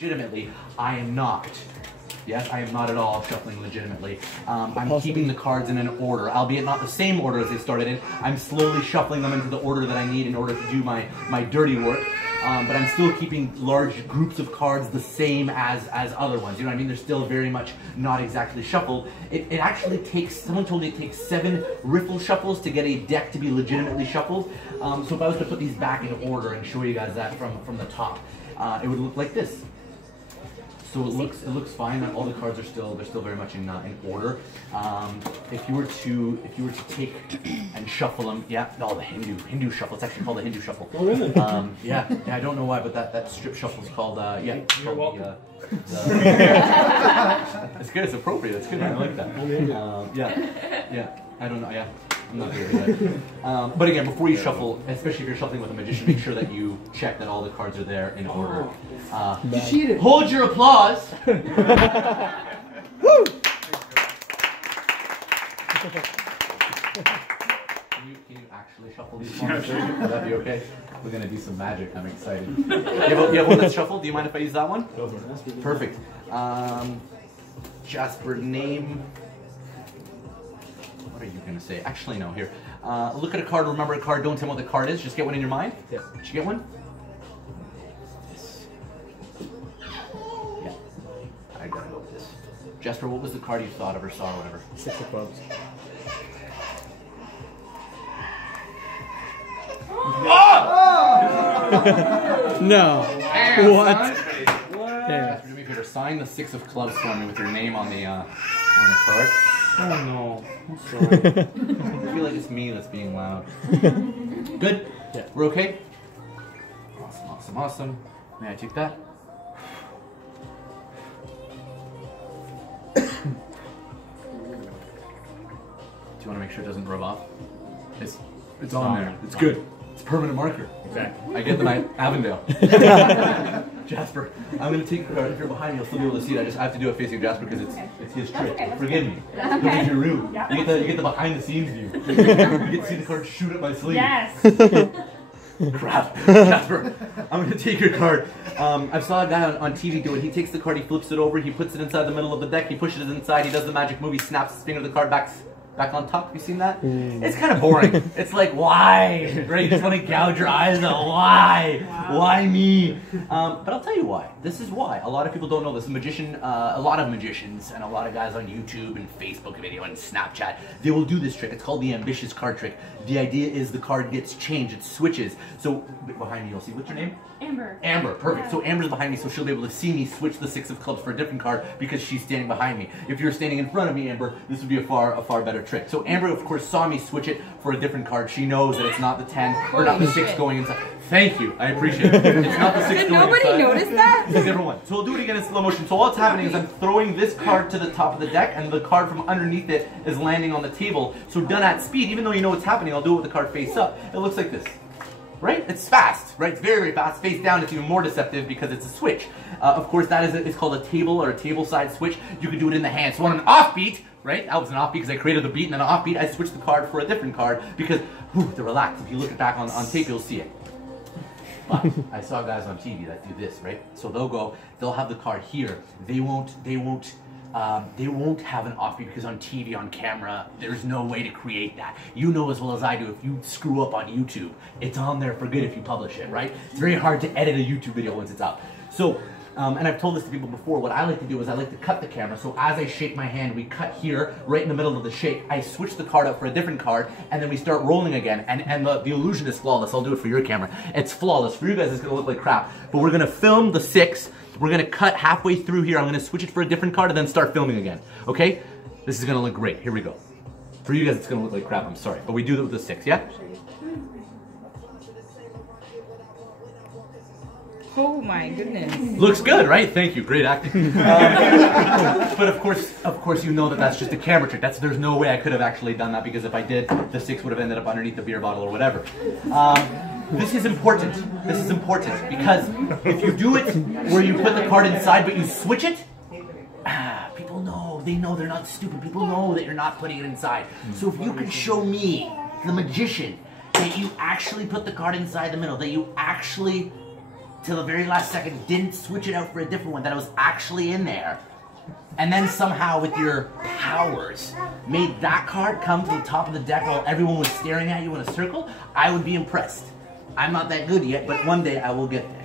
legitimately, I am not. Yes, I am not at all shuffling legitimately. I'm keeping the cards in an order, albeit not the same order as they started in. I'm slowly shuffling them into the order that I need in order to do my dirty work. But I'm still keeping large groups of cards the same as other ones. You know what I mean? They're still very much not exactly shuffled. It actually takes, someone told me it takes 7 riffle shuffles to get a deck to be legitimately shuffled. So if I was to put these back in order and show you guys that from the top, it would look like this. So it looks fine. All the cards are still very much in order. If you were to take and shuffle them, yeah, no, the Hindu shuffle. It's actually called the Hindu shuffle. Oh really? Yeah, I don't know why, but that strip shuffle is called yeah. You're welcome. It's good. It's appropriate. It's good. I like that. Yeah. I don't know. Yeah. I'm not good at it. But again, before you shuffle, especially if you're shuffling with a magician, make sure that you check that all the cards are there in order. You cheated. Hold your applause. Woo! Can you actually shuffle these ones? Will that be okay? We're gonna do some magic. I'm excited. You have one that's shuffled? Do you mind if I use that one? Perfect. Jasper, name. What are you going to say? Actually, no, here. Look at a card, remember a card, don't tell me what the card is, just get one in your mind. Yeah. Did you get one? Yes. Yeah. I gotta go with this. Jasper, what was the card you thought of or saw or whatever? 6 of clubs. Oh! No. Damn, What? Jasper, do me a favor, sign the 6 of clubs for me with your name on the card. Oh no, I'm sorry. I feel like it's me that's being loud. Good? Yeah. We're okay? Awesome. May I take that? Do you want to make sure it doesn't rub off? It's on there. It's good. It's permanent marker. Exactly. I get them at Avondale. Jasper, I'm going to take the card. If you're behind me, you'll still be able to see it. I have to do it facing Jasper because it's his trick. Okay. Forgive me. Okay. Because you're rude. Yep. You get the behind the scenes view. You get to see the card shoot at my sleeve. Yes. Crap. Jasper, I'm going to take your card. I saw a guy on TV do it. He takes the card, he flips it over, he puts it inside the middle of the deck, he pushes it inside, he does the magic move, he snaps his finger of the card back on top. Have you seen that? It's kind of boring. It's like, why? Right? You just want to gouge your eyes out. Why? Wow. Why me? But I'll tell you why. This is why. A lot of people don't know this. A lot of magicians and a lot of guys on YouTube and Facebook video and Snapchat, they will do this trick. It's called the ambitious card trick. The idea is the card gets changed. It switches. So behind me, you'll see. What's your name? Amber. Amber, perfect. Yeah. So Amber's behind me, so she'll be able to see me switch the 6 of clubs for a different card because she's standing behind me. If you're standing in front of me, Amber, this would be a far better trick. So Amber, of course, saw me switch it for a different card. She knows that it's not the 10 or not the 6 going inside. Thank you, I appreciate it. It's not the 6 Did going nobody inside. notice that? It's a different one. So we'll do it again in slow motion. So what's happening is I'm throwing this card to the top of the deck, and the card from underneath it is landing on the table. So done at speed, even though you know what's happening, I'll do it with the card face up. It looks like this. Right? It's fast, right? It's very fast. Face down, it's even more deceptive because it's a switch. Of course, it's called a table or a table side switch. You can do it in the hand. So on an offbeat, right? That was an offbeat because I created the beat, and then an offbeat, I switched the card for a different card because, to relax. If you look back on tape, you'll see it. But I saw guys on TV that do this, right? So they'll have the card here. They won't have an offbeat because on TV, on camera, there's no way to create that. You know as well as I do, if you screw up on YouTube, it's on there for good if you publish it, right? It's very hard to edit a YouTube video once it's up. So, and I've told this to people before, what I like to do is I like to cut the camera. So as I shake my hand, we cut here, right in the middle of the shake. I switch the card up for a different card, and then we start rolling again. And the illusion is flawless. I'll do it for your camera. It's flawless. For you guys, it's going to look like crap. But we're going to film the 6. We're going to cut halfway through here. I'm going to switch it for a different card and then start filming again. Okay? This is going to look great. Here we go. For you guys, it's going to look like crap. I'm sorry. But we do that with the 6, yeah? Oh my goodness. Looks good, right? Thank you. Great acting. But of course, you know that that's just a camera trick. There's no way I could have actually done that because if I did, the 6 would have ended up underneath the beer bottle or whatever. This is important. This is important because if you do it where you put the card inside but you switch it, people know. They know they're not stupid. People know that you're not putting it inside. So if you can show me, the magician, that you actually put the card inside the middle, that you actually till the very last second, didn't switch it out for a different one, that it was actually in there, and then somehow with your powers made that card come to the top of the deck while everyone was staring at you in a circle, I would be impressed. I'm not that good yet, but one day I will get there.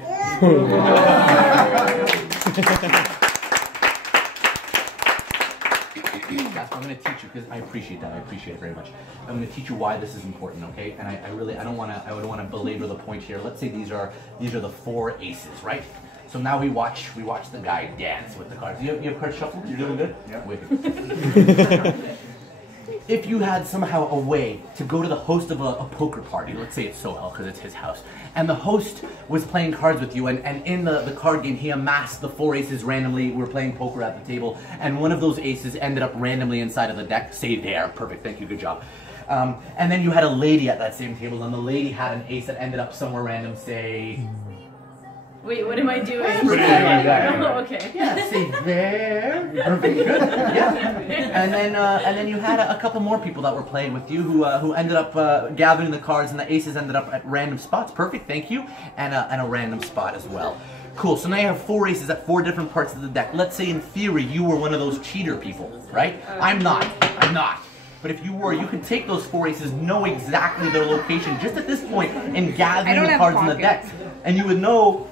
Jasper, I'm going to teach you, because I appreciate that. I appreciate it very much. I'm going to teach you why this is important, okay? And I don't want to belabor the point here. Let's say these are the 4 aces, right? So now we watch the guy dance with the cards. You have cards shuffled? You're doing good? Yeah. Wicked. If you had somehow a way to go to the host of a poker party, let's say it's Sohel because it's his house, and the host was playing cards with you, and in the card game he amassed the 4 aces randomly. We were playing poker at the table, and one of those aces ended up randomly inside of the deck. Say there, perfect, thank you, good job. And then you had a lady at that same table, and the lady had an ace that ended up somewhere random, say... Wait, what am I doing? Oh, okay. Yeah, say there. Perfect, good. Yeah. And then you had a couple more people that were playing with you who ended up gathering the cards, and the aces ended up at random spots. Perfect, thank you. And a random spot as well. Cool, so now you have 4 aces at 4 different parts of the deck. Let's say in theory you were one of those cheater people, right? I'm not. But if you were, you could take those 4 aces, know exactly their location just at this point, and gathering the cards in the deck. And you would know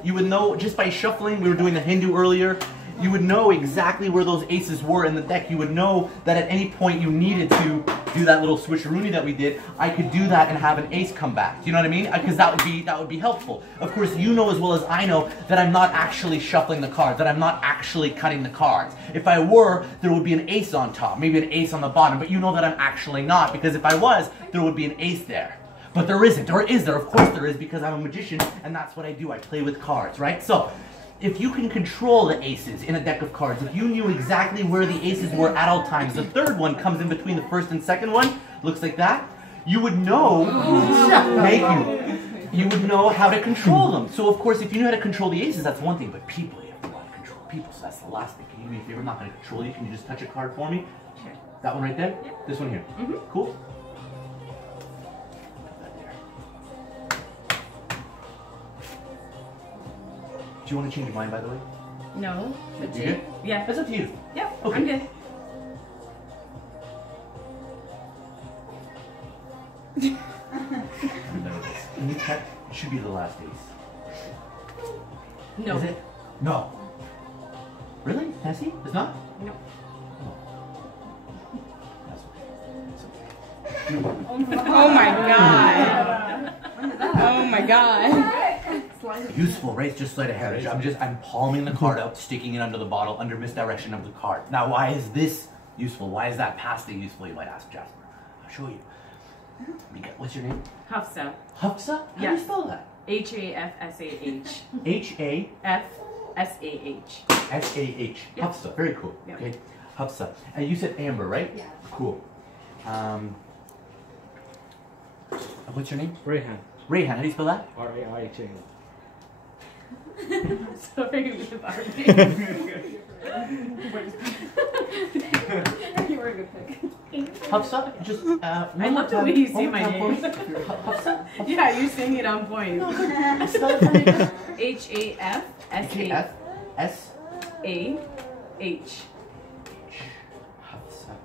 just by shuffling. We were doing the Hindu earlier. You would know exactly where those aces were in the deck. You would know that at any point you needed to do that little switcheroony that we did. I could do that and have an ace come back. Do you know what I mean? Because that would be helpful. Of course, you know as well as I know that I'm not actually shuffling the cards, that I'm not actually cutting the cards. If I were, there would be an ace on top, maybe an ace on the bottom, but you know that I'm actually not, because if I was, there would be an ace there. But there isn't, or is there? Of course there is, because I'm a magician, and that's what I do. I play with cards, right? So, if you can control the aces in a deck of cards, if you knew exactly where the aces were at all times, the third one comes in between the first and second one, looks like that, you would know, thank you, you would know how to control them. So of course, if you knew how to control the aces, that's one thing, but people, you have to know how to control people, so that's the last thing. Can you do me a favor? I'm not going to control you. Can you just touch a card for me? Sure. That one right there? Yeah. This one here? Mm-hmm. Cool. Do you want to change your mind, by the way? No. But You good? Yeah. That's up to you. Yeah, Okay. I'm good. Can you check? It should be the last ace. No. Is it? No. Really? Nessie? It's not? No. Oh my god. Oh my god. Useful, right? It's just sleight of hand. I'm palming the card out, sticking it under the bottle, under misdirection of the card. Now, why is this useful? Why is that past thing useful? You might ask Jasper. I'll show you. What's your name? Hafsa. Hafsa? How do Yeah. you spell that? H-A-F-S-A-H. H-A-F-S-A-H. F-S-A-H. Yep. Hafsa. Very cool. Yep. Okay. Hafsa. And you said Amber, right? Yeah. Cool. What's your name? Rayhan. Rayhan. How do you spell that? R-A-I-H-A-N. Sorry, with Barbie. You were a good pick. Hafsa? Just, I love the way you say my name. Hafsa? Yeah, you're saying it on point. Spell it for me. H-A-F-S-A-H. H-A-F-S-A-H. Hafsa.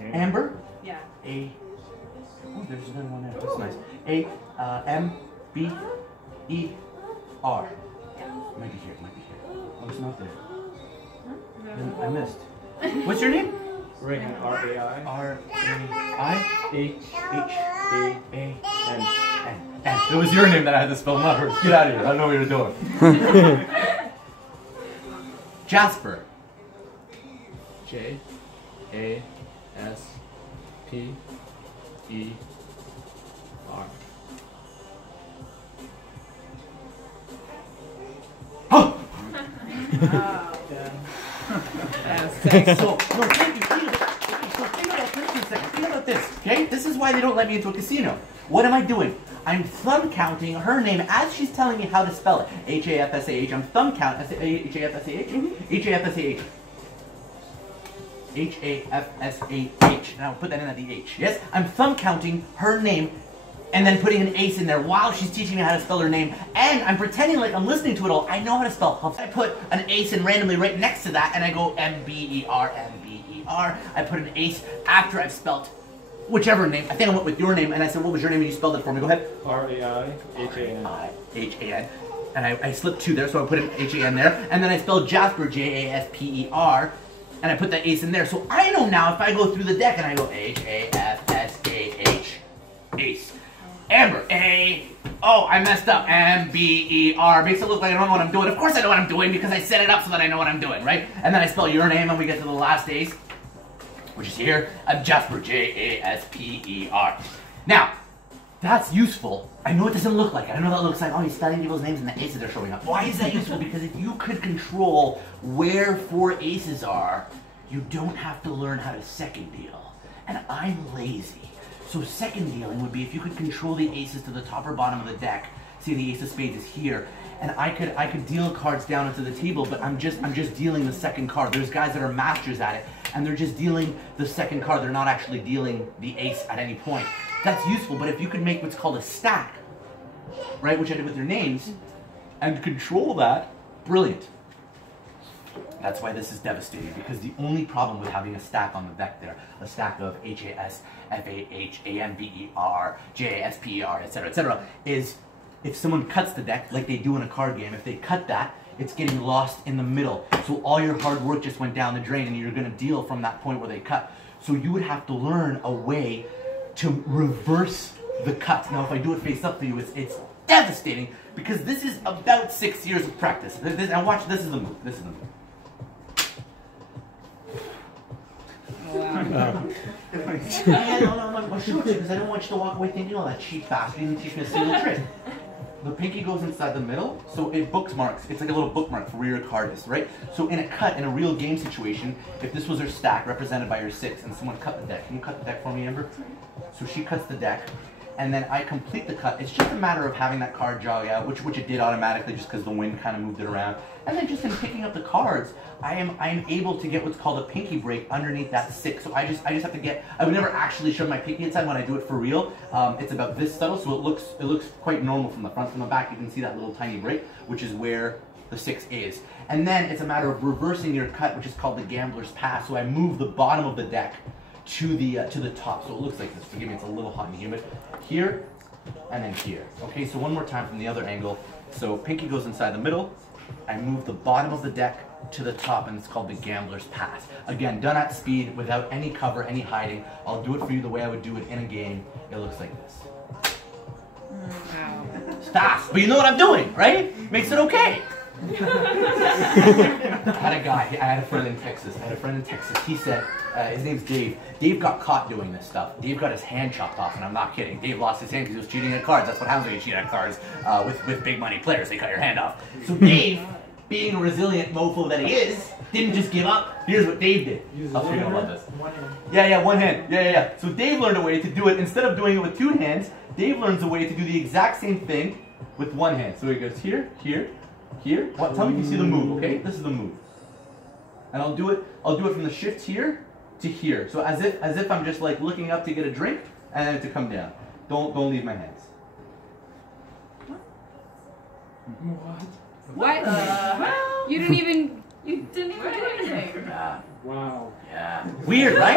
Amber? Yeah. A. Oh, there's another one there. That's nice. A-M-B-E-R. Might be here. Might be here. Oh, it's not there. I missed. What's your name? Rayhan. R-A-I. R-A-I. H-A-A-N. N. It was your name that I had to spell, not hers. Get out of here. I don't know what you're doing. Jasper. J-A-S-P-E-R. Oh! Sick. So, no, thank you. Think about this, okay? This is why they don't let me into a casino. What am I doing? I'm thumb counting her name as she's telling me how to spell it. H-A-F-S-A-H. I'm thumb counting. H-A-F-S-A-H? H-A-F-S-A-H. H-A-F-S-A-H. Now put that in at the H. Yes? I'm thumb counting her name and then putting an ace in there while she's teaching me how to spell her name, and I'm pretending like I'm listening to it all. I know how to spell. I put an ace in randomly right next to that, and I go M-B-E-R, M-B-E-R. I put an ace after I've spelled whichever name. I think I went with your name, and I said, what was your name? And you spelled it for me. Go ahead. R-A-I-H-A-N. H-A-N. And I slipped 2 there, so I put an H-A-N there. And then I spelled Jasper, J-A-S-P-E-R, and I put that ace in there. So I know now if I go through the deck and I go H-A-F-S-A-H, ace. Amber, A. Oh, I messed up. M-B-E-R. Makes it look like I don't know what I'm doing. Of course I know what I'm doing because I set it up so that I know what I'm doing, right? And then I spell your name and we get to the last ace, which is here. I'm Jasper, J-A-S-P-E-R. Now, that's useful. I know it doesn't look like it. I know that looks like, oh, he's spelling people's names and the aces are showing up. Why is that useful? Because if you could control where 4 aces are, you don't have to learn how to second deal. And I'm lazy. So second dealing would be if you could control the aces to the top or bottom of the deck. See, the ace of spades is here, and I could deal cards down into the table, but I'm just dealing the second card. There's guys that are masters at it, and they're just dealing the second card. They're not actually dealing the ace at any point. That's useful, but if you could make what's called a stack, right, which I did with your names, and control that, brilliant. That's why this is devastating, because the only problem with having a stack on the deck there, a stack of H-A-S, F-A-H, A-M-B-E-R, J-A-S-P-E-R, etc., is if someone cuts the deck, like they do in a card game, if they cut that, it's getting lost in the middle. So all your hard work just went down the drain, and you're going to deal from that point where they cut. So you would have to learn a way to reverse the cut. Now, if I do it face up to you, it's devastating, because this is about 6 years of practice. And watch, this is the move. This is the move. Wow. No, I'll show it to you because I don't want you to walk away thinking, oh, that cheap bastard didn't teach me a single trick. The pinky goes inside the middle, so it bookmarks. It's like a little bookmark for where your card is, right? So in a cut, in a real game situation, if this was her stack represented by your 6 and someone cut the deck, can you cut the deck for me, Amber? So she cuts the deck, and then I complete the cut. It's just a matter of having that card jog out, which it did automatically just because the wind kind of moved it around. And then just in picking up the cards, I am able to get what's called a pinky break underneath that 6. So I just have to get. I would never actually show my pinky inside when I do it for real. It's about this subtle, so it looks quite normal from the front. From the back, you can see that little tiny break, which is where the 6 is. And then it's a matter of reversing your cut, which is called the gambler's pass. So I move the bottom of the deck to the top, so it looks like this. Forgive me, it's a little hot and humid. Here, and then here. Okay, so one more time from the other angle. So pinky goes inside the middle. I move the bottom of the deck to the top, and it's called the gambler's pass. Again, done at speed, without any cover, any hiding. I'll do it for you the way I would do it in a game. It looks like this. Wow. It's fast, but you know what I'm doing, right? Makes it okay. I had a friend in Texas. He said, his name's Dave. Dave got caught doing this stuff. Dave got his hand chopped off, and I'm not kidding. Dave lost his hand because he was cheating at cards. That's what happens when you cheat at cards with big money players. They cut your hand off. So Dave, being a resilient mofo that he is, didn't just give up. Here's what Dave did. I'll show you about this. One hand. Yeah, one hand. Yeah. So Dave learned a way to do it. Instead of doing it with 2 hands, Dave learns a way to do the exact same thing with 1 hand. So he goes here, here, here. What? Tell me if you see the move, okay? This is the move. And I'll do it from the shift here to here. So as if I'm just like looking up to get a drink and then to come down. Don't leave my hands. What? You didn't even Do anything. Wow. Yeah. Weird, right?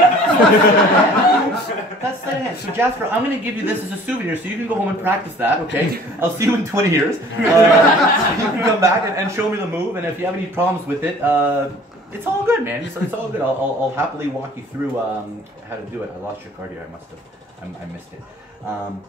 That's the hand. So Jasper, I'm going to give you this as a souvenir so you can go home and practice that, okay? I'll see you in 20 years. You can come back and show me the move, and if you have any problems with it, it's all good, man. It's all good. I'll happily walk you through how to do it. I lost your card here. I missed it. I'll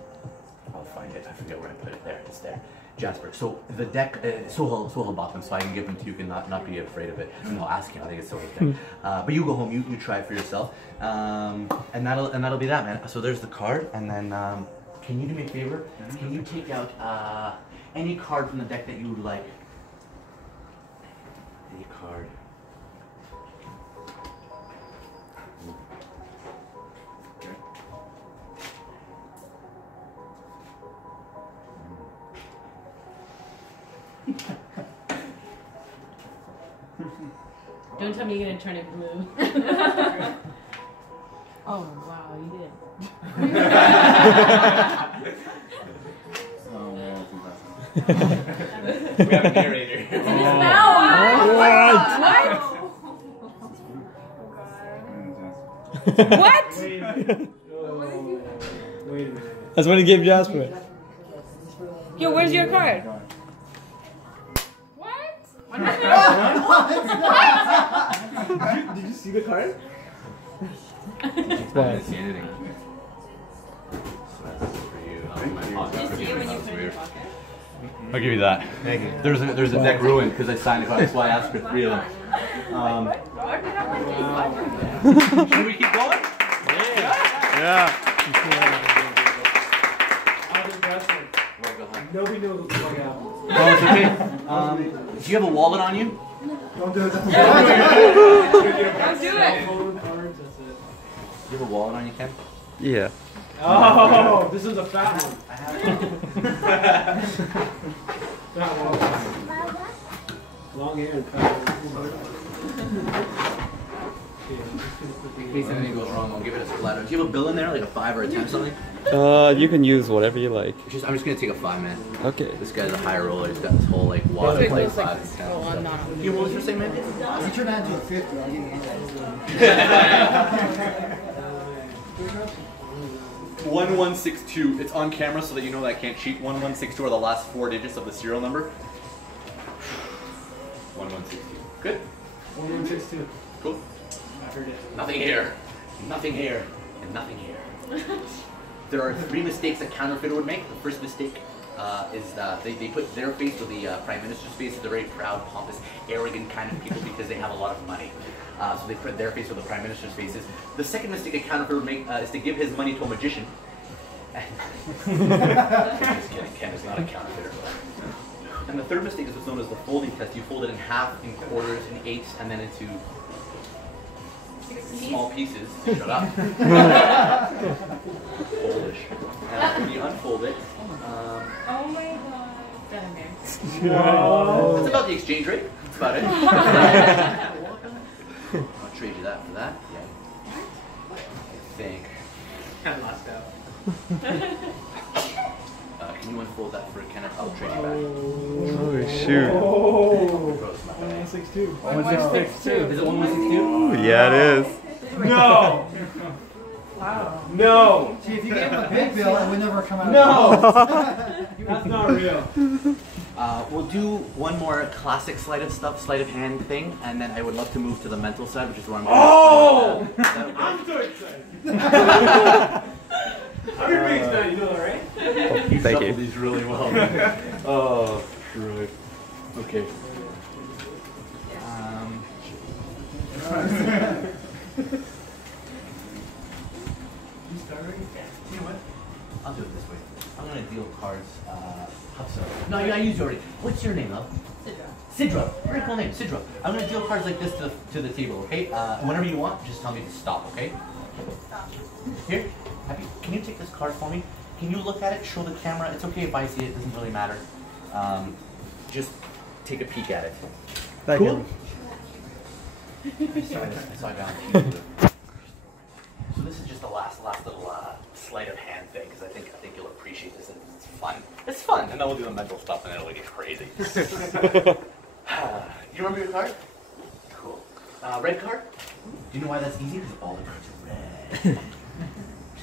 find it. I forget where I put it. There. It's there. Jasper, so the deck, Sohel bought them, so I can give them to you. You can not be afraid of it. And I'll ask him. I think it's Sohel's deck. But you go home. You try it for yourself, and that'll be that, man. So there's the card, and then can you do me a favor? Can you take out any card from the deck that you would like? Any card. Don't tell me you're gonna turn it blue. Oh wow, you did. We have a narrator. What? Wait a minute. That's what he gave Jasper. Yo, where's your card? Did you see the card? What? See anything. I'll give you that. Thank you. There's a deck ruined because I signed it. That's why I asked for 3 of them. Should we keep going? Yeah. I'm impressive. Nobody knows what's going on. Oh, it's okay. Do you have a wallet on you? Don't do it. Don't do it. Phone, cards, that's it. Do you have a wallet on you, Ken? Yeah. Oh, this is a fat one. Fat one. Long hair and fat one. In case anything goes wrong, I'll give it a splatter. Do you have a bill in there, like a 5 or a 10 something? You can use whatever you like. I'm just gonna take a 5, man. Okay. This guy's a high roller. He's got this whole like water play 5 and 10 Oh, I'm stuff. not. You what was your same man? If you turn that into a 50, I'll give you one. 1162. It's on camera so that you know that I can't cheat. 1162 are the last 4 digits of the serial number. 1162. Good. 1162. Cool. I heard it. Nothing here. Nothing here. And nothing here. There are 3 mistakes a counterfeiter would make. The first mistake is that they put their face with the Prime Minister's face. They're very proud, pompous, arrogant kind of people because they have a lot of money. So they put their face with the Prime Minister's faces. The second mistake a counterfeiter would make is to give his money to a magician. Just kidding, Ken is not a counterfeiter. And the third mistake is what's known as the folding test. You fold it in half, in quarters, in eighths, and then into small pieces. Shut up. Polish. When you unfold it, Oh my god. Okay. it's about the exchange rate. That's about it. I'll trade you that for that. Yeah. I think. I lost out. Can you unfold that for Kenneth? I'll trade you back. Oh shoot. Oh. Gross, my bad. 1162. 1162. Is it 1162? Yeah, it is. No! No! See, if you gave him a big bill, it would never come out. No! That's not real. We'll do one more classic sleight of hand thing, and then I would love to move to the mental side, which is where I'm going. Oh! Is that okay? I'm so excited. I'm your biggest fan, you know that, right? You Thank you. shuffled these really well. Oh, right. Okay. You know what? I'll do it this way. I'm gonna deal cards. No, I used you already. What's your name, love? Sidra. Very cool name, Sidra. I'm gonna deal cards like this to the table, okay? Whenever you want, just tell me to stop, okay? Stop. Here, Happy. Can you take this card for me? Can you look at it? Show the camera. It's okay if I see it. It doesn't really matter. Just take a peek at it. Thank Cool. you. I saw a guy on TV. So this is just the last little sleight of hand thing because I think you'll appreciate this. It's fun. It's fun, and then we'll do the mental stuff, and then it'll get crazy. You remember your card? Cool. Red card? Do you know why that's easy? Because all the cards are red. Just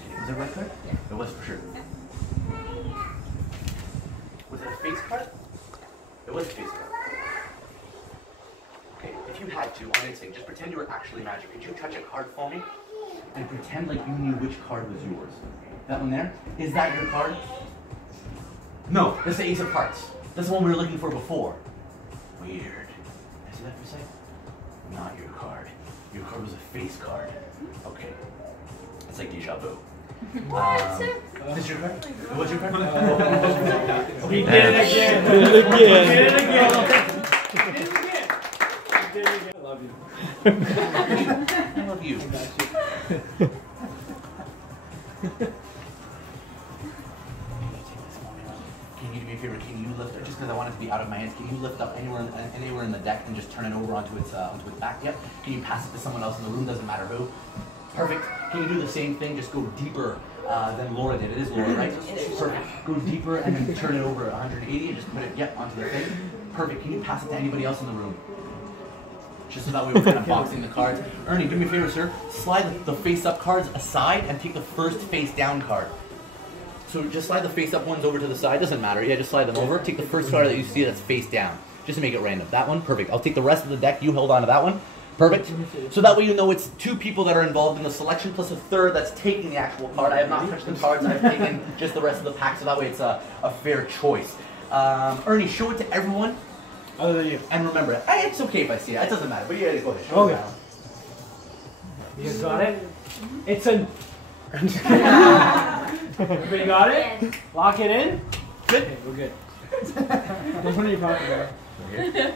kidding. Was it a red card? Yeah. It was for sure. Was it a face card? It was a face card. Okay, if you had to, on instinct, just pretend you were actually magic. Could you touch a card for me? And pretend like you knew which card was yours. That one there? Is that your card? No, that's the Ace of Hearts. That's the one we were looking for before. Weird. I see that for a second? Not your card. Your card was a face card. Okay. It's like deja vu. What? Is this your card? What's your card? He did it again. Did it again. He did it again. He did it again. He did it again. I love you. I love you. Can you do me a favor? Can you lift it? Just because I want it to be out of my hands, can you lift up anywhere in the deck and just turn it over onto its back? Yep. Can you pass it to someone else in the room? Doesn't matter who. Perfect. Can you do the same thing? Just go deeper than Laura did. It is Laura, right? Perfect. Go deeper and then turn it over 180 and just put it, onto the thing. Perfect. Can you pass it to anybody else in the room? Just so that way we're kind of boxing the cards. Ernie, do me a favor, sir. Slide the face-up cards aside and take the first face-down card. So just slide the face-up ones over to the side. Doesn't matter. Yeah, just slide them over. Take the first card that you see that's face down. Just to make it random. That one, perfect. I'll take the rest of the deck. You hold on to that one. Perfect. So that way you know it's 2 people that are involved in the selection plus a third that's taking the actual card. I have not touched the cards. I've taken just the rest of the pack. So that way it's a fair choice. Ernie, show it to everyone. Other than you. And remember, it's okay if I see it. It doesn't matter. But yeah, go ahead. Show it around. You guys got it? It's a... Everybody got it? Lock it in? Good. Okay, we're good. Which one are you talking about?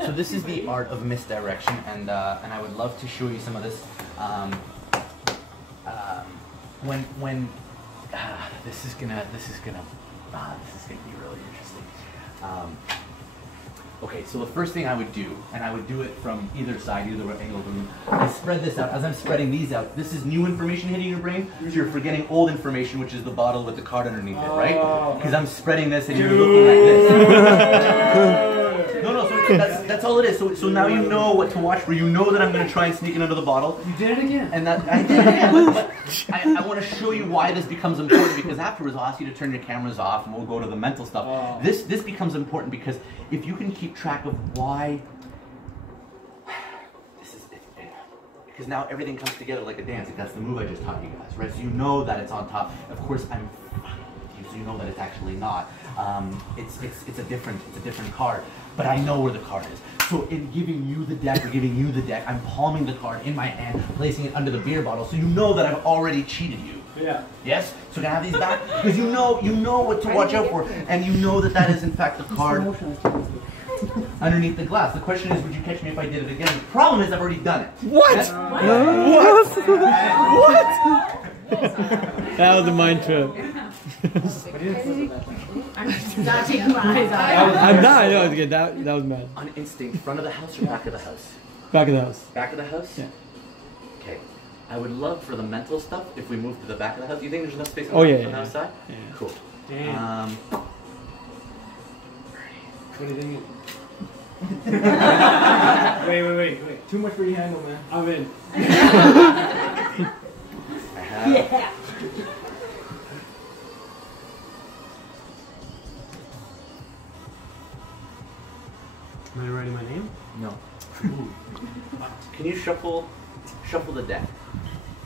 So this is the art of misdirection, and I would love to show you some of this. This is gonna be really interesting. Okay, so the first thing I would do, and I would do it from either side, either angle of the room, is spread this out. As I'm spreading these out, this is new information hitting your brain, so you're forgetting old information, which is the bottle with the card underneath it, right? Because I'm spreading this and you're looking like this. No, so that's all it is. So now you know what to watch for. You know that I'm going to try and sneak it under the bottle. You did it again. And that I did it again. But I want to show you why this becomes important, because afterwards I'll ask you to turn your cameras off and we'll go to the mental stuff. Oh. This becomes important because if you can keep track of why this is it, because now everything comes together like a dance. Like that's the move I just taught you guys, right? So you know that it's on top. Of course, I'm with you, so you know that it's actually not. It's a different card. But I know where the card is. So in giving you the deck, I'm palming the card in my hand, placing it under the beer bottle, so you know that I've already cheated you. Yeah. Yes? So can I have these back? Because you know what to watch out for, and you know that is in fact the card underneath the glass. The question is, would you catch me if I did it again? The problem is I've already done it. What? What? What? That was a mind trip. Not taking my eyes off. I'm not. No, again, that was mad. On instinct, front of the house or back of the house? Back of the house. Back of the house? Yeah. Okay. I would love for the mental stuff if we move to the back of the house. Do you think there's enough space on, Oh, yeah, on the yeah. outside? Yeah. Cool. Damn. What do you think? Wait. Too much for you to handle, man. I'm in. I have. Yeah. Am I writing my name? No. Can you shuffle the deck?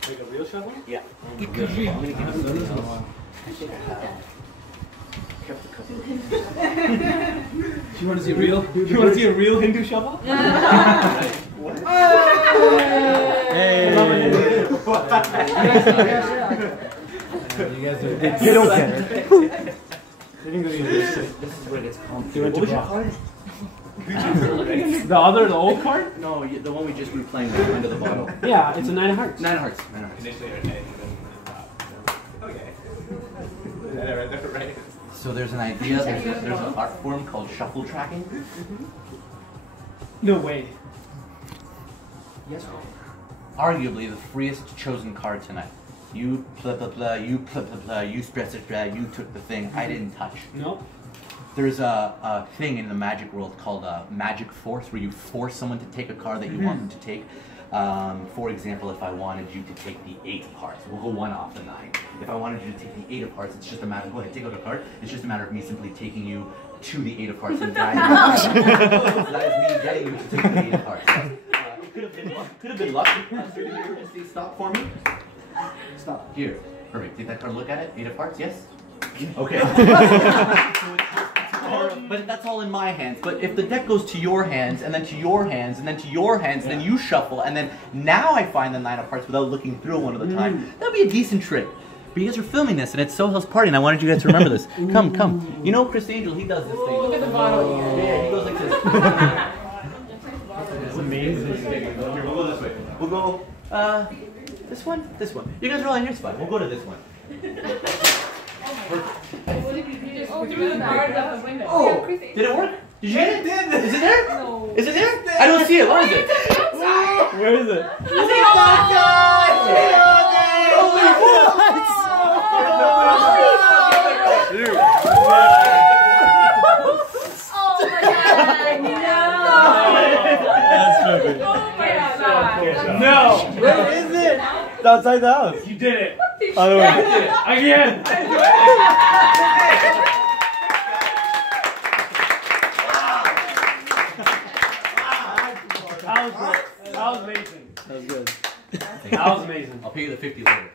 Like a real shuffle? Yeah. I'm gonna give you something else. I think I have kept a couple. You want to see real? You want to see a real Hindu shuffle? What? Hey. You guys are. They don't get it. They didn't go to university. This is where it gets You complicated. went What to was your Brock. card? The old card? No, the one we just were playing with under the bottle. Yeah, it's a 9 of hearts. 9 of hearts. 9 of hearts. Okay. So there's an idea, there's an art form called shuffle tracking. No way. Yes. Arguably the freest chosen card tonight. You blah blah blah, you blah blah blah, you spread it blah, you took the thing, I didn't touch. No. There's a thing in the magic world called magic force, where you force someone to take a card that you want them to take. For example, if I wanted you to take the 8 of hearts, we'll go 1 off the 9. If I wanted you to take the 8 of hearts, it's just a matter of, go ahead, take out a card. It's just a matter of me simply taking you to the 8 of hearts and that is me getting you to take the 8 of hearts. It could have been luck. So you ever just say stop for me? Stop. Here. Perfect. Take that card, look at it. 8 of hearts, yes? Okay. But that's all in my hands. But if the deck goes to your hands, and then to your hands, and then to your hands, and then you shuffle, and then now I find the 9 of hearts without looking through one at a time, that'd be a decent trick. But you guys are filming this, and it's Sohel's party, and I wanted you guys to remember this. Come. You know Chris Angel, he does this thing. Look at the bottle here. Yeah, he goes like this. It's amazing. Here, we'll go this way. We'll go, this one? This one. You guys are all in your spot. We'll go to this one. Oh, did it work? Did you get it? Is it there? No. Is it there? I don't see it. Where is it? Where is it? Oh my God! No. Where is it? It's outside the house. You did it. Other way. Again. That was great. That was amazing. That was good. That was amazing. I'll pay you the 50 later.